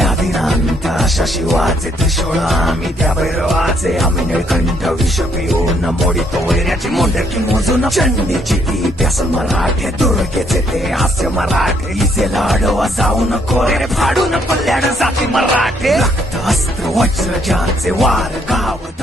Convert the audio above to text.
आदिनांत अशा शिवाचे त्रिशूळ आम्ही त्या भैरवाचे आम्ही निळकंठ विष पिऊन मोडितो वैऱ्याची मोंडकी मोजून चंडीची ती प्यास मराठे दुर्गेचे ते हास्य मराठे इसे लाडवा जाऊन कोरे फाडून पल्ल्याड जाती मराठे रक्त अस्त्र वज्र ज्यांचे वार गावत